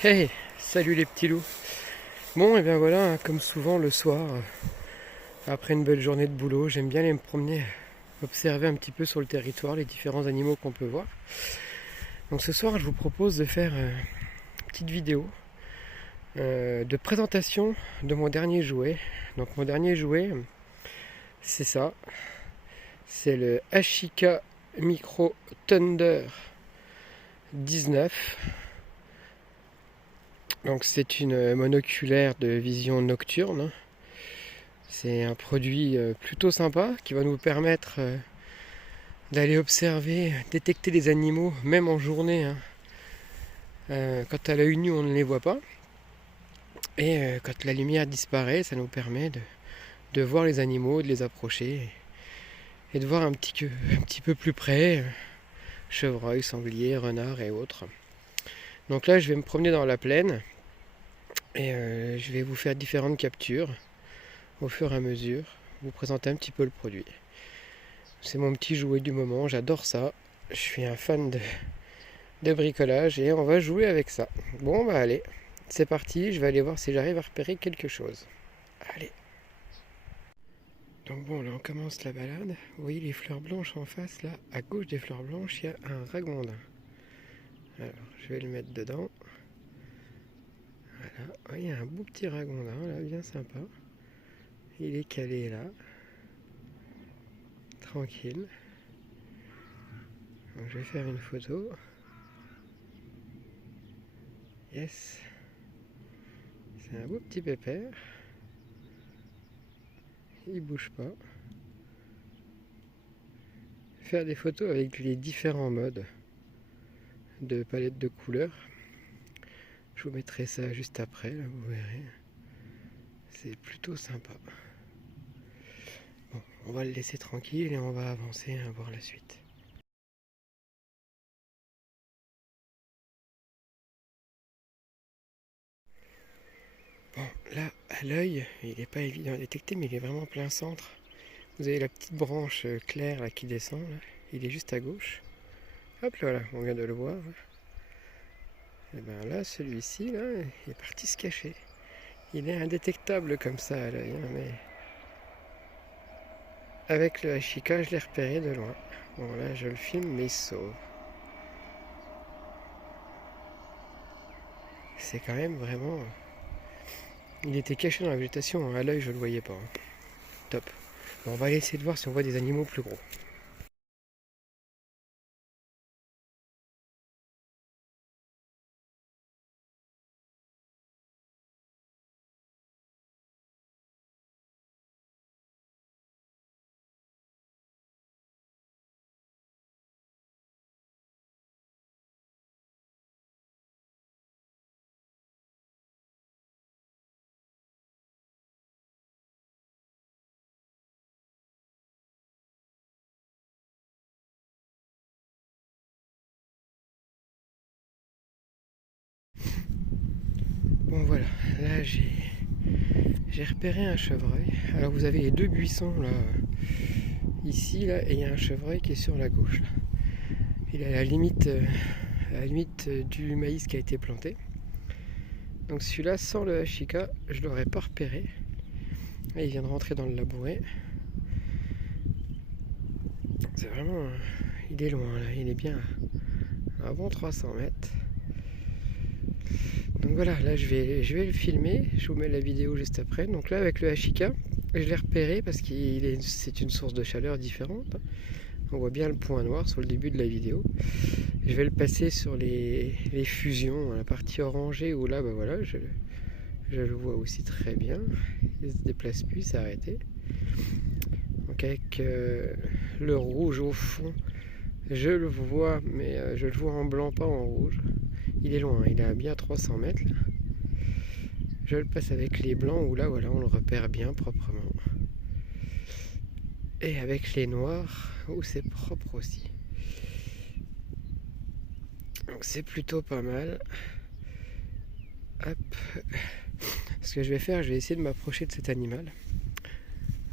Hey, salut les petits loups. Bon, et bien voilà, hein, comme souvent le soir, après une belle journée de boulot, j'aime bien aller me promener, observer un petit peu sur le territoire les différents animaux qu'on peut voir. Donc ce soir, je vous propose de faire une petite vidéo de présentation de mon dernier jouet. Donc mon dernier jouet, c'est ça, c'est le Ashika Micro Thunder 19. Donc c'est une monoculaire de vision nocturne. C'est un produit plutôt sympa qui va nous permettre d'aller observer, détecter les animaux, même en journée, hein. Quand à l'œil nu on ne les voit pas. Et quand la lumière disparaît, ça nous permet de voir les animaux, de les approcher et de voir un petit peu plus près chevreuils, sangliers, renards et autres. Donc là, je vais me promener dans la plaine et je vais vous faire différentes captures au fur et à mesure, vous présenter un petit peu le produit. C'est mon petit jouet du moment, j'adore ça. Je suis un fan de bricolage et on va jouer avec ça. Bon bah allez, c'est parti, je vais aller voir si j'arrive à repérer quelque chose. Allez. Donc bon, là on commence la balade. Vous voyez les fleurs blanches en face là, à gauche des fleurs blanches, il y a un ragondin. Alors, je vais le mettre dedans. Voilà, il y a un beau petit ragondin là, bien sympa. Il est calé là. Tranquille. Donc, je vais faire une photo. Yes. C'est un beau petit pépère. Il bouge pas. Faire des photos avec les différents modes de palette de couleurs. Je vous mettrai ça juste après, là, vous verrez. C'est plutôt sympa. Bon, on va le laisser tranquille et on va avancer à voir la suite. Bon, là, à l'œil, il n'est pas évident à détecter, mais il est vraiment plein centre. Vous avez la petite branche claire là, qui descend, là. Il est juste à gauche. Hop là, voilà, on vient de le voir. Et bien là, celui-ci, là, il est parti se cacher. Il est indétectable comme ça à l'œil, hein, mais avec le Ashika, je l'ai repéré de loin. Bon, là, je le filme, mais il se sauve. C'est quand même vraiment... Il était caché dans la végétation, hein. À l'œil, je le voyais pas, hein. Top. Bon, on va aller essayer de voir si on voit des animaux plus gros. Bon, voilà. Là, j'ai repéré un chevreuil. Alors, vous avez les deux buissons, là, ici, là, et il y a un chevreuil qui est sur la gauche, là. Il est à la limite du maïs qui a été planté. Donc celui-là, sans le Ashika, je l'aurais pas repéré. Là, il vient de rentrer dans le labouret. C'est vraiment... Il est loin, là. Il est bien à bon 300 mètres. Donc voilà, là je vais le filmer. Je vous mets la vidéo juste après. Donc là, avec le Ashika, je l'ai repéré parce que c'est une source de chaleur différente. On voit bien le point noir sur le début de la vidéo. Je vais le passer sur les fusions, la partie orangée où là, bah voilà, je le vois aussi très bien. Il se déplace plus, c'est arrêté. Donc avec le rouge au fond, je le vois, mais je le vois en blanc, pas en rouge. Il est loin, il est à bien 300 mètres. Là. Je le passe avec les blancs où là, voilà, on le repère bien proprement. Et avec les noirs où c'est propre aussi. Donc c'est plutôt pas mal. Hop. Ce que je vais faire, je vais essayer de m'approcher de cet animal.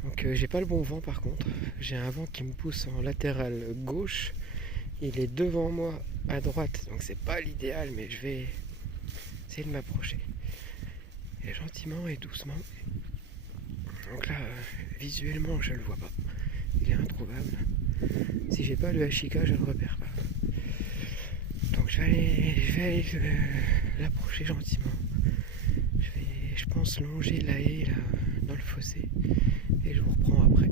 Donc j'ai pas le bon vent par contre. J'ai un vent qui me pousse en latéral gauche. Il est devant moi à droite, donc c'est pas l'idéal, mais je vais essayer de m'approcher. Et gentiment et doucement. Donc là, visuellement, je le vois pas. Il est introuvable. Si j'ai pas le Hachika, je le repère pas. Donc je vais aller l'approcher gentiment. Je pense, longer la haie là, dans le fossé. Et je vous reprends après.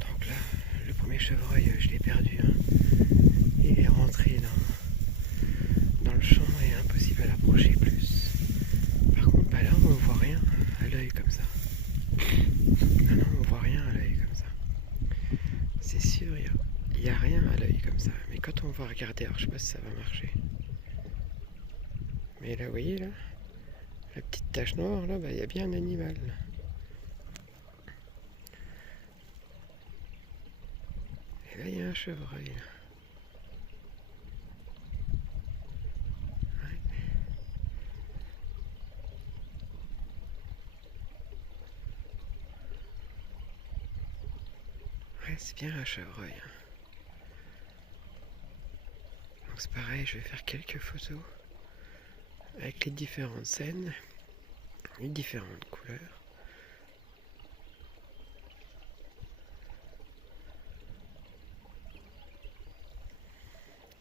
Donc là, le premier chevreuil, je l'ai perdu. Hein. Il est rentré dans le champ et impossible à l'approcher plus. Par contre, bah là, on ne voit rien à l'œil comme ça. Non, on ne voit rien à l'œil comme ça. C'est sûr, il n'y a rien à l'œil comme ça. Mais quand on va regarder, alors je sais pas si ça va marcher. Mais là, vous voyez, là, la petite tache noire, là, bah, il y a bien un animal. Là. Et là, il y a un chevreuil. Là. Ouais, c'est bien un chevreuil. Hein. Donc c'est pareil, je vais faire quelques photos avec les différentes scènes, les différentes couleurs.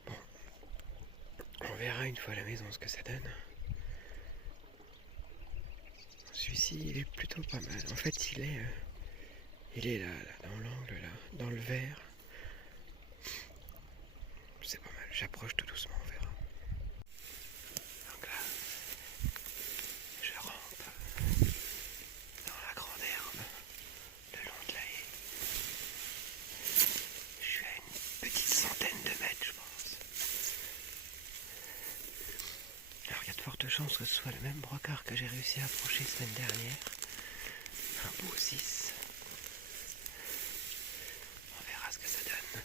Bon, on verra une fois à la maison ce que ça donne. Celui-ci, il est plutôt pas mal. En fait, il est là, dans l'angle, là, dans le vert. C'est pas mal. J'approche tout doucement, on verra. Donc là, je rampe dans la grande herbe, le long de la haie. Je suis à une petite centaine de mètres, je pense. Alors, il y a de fortes chances que ce soit le même brocard que j'ai réussi à approcher la semaine dernière. Un beau 6. On verra ce que ça donne.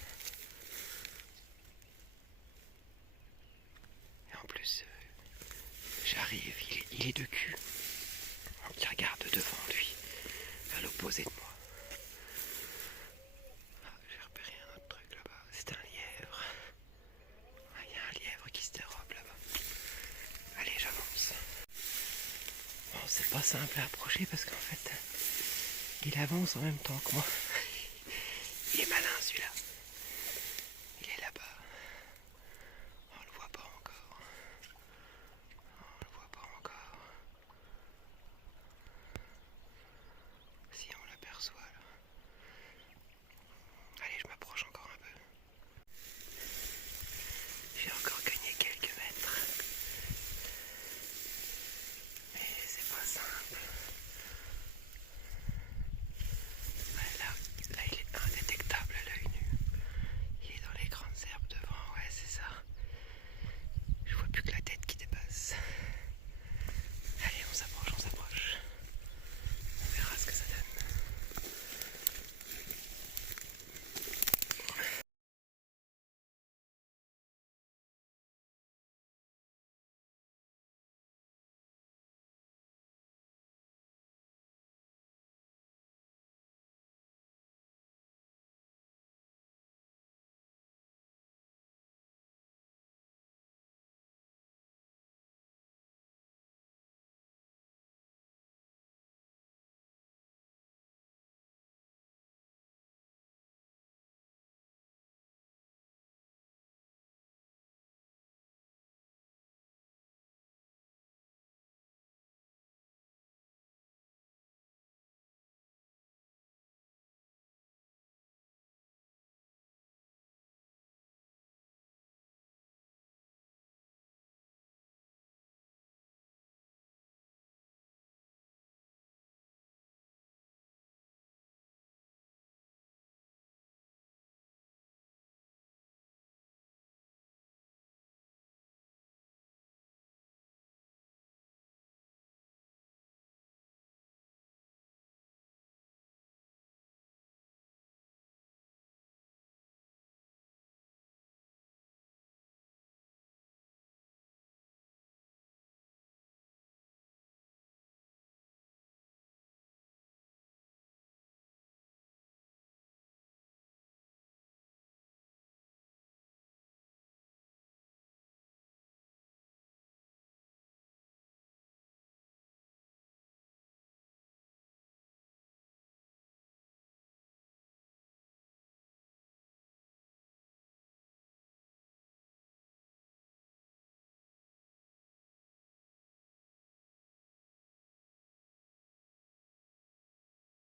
Et en plus, j'arrive, il est de cul. Donc il regarde devant lui, à l'opposé de moi. Ah, j'ai repéré un autre truc là-bas. C'est un lièvre. Ah, il y a un lièvre qui se dérobe là-bas. Allez, j'avance. Bon, c'est pas simple à approcher parce qu'en fait, il avance en même temps que moi. Il est malin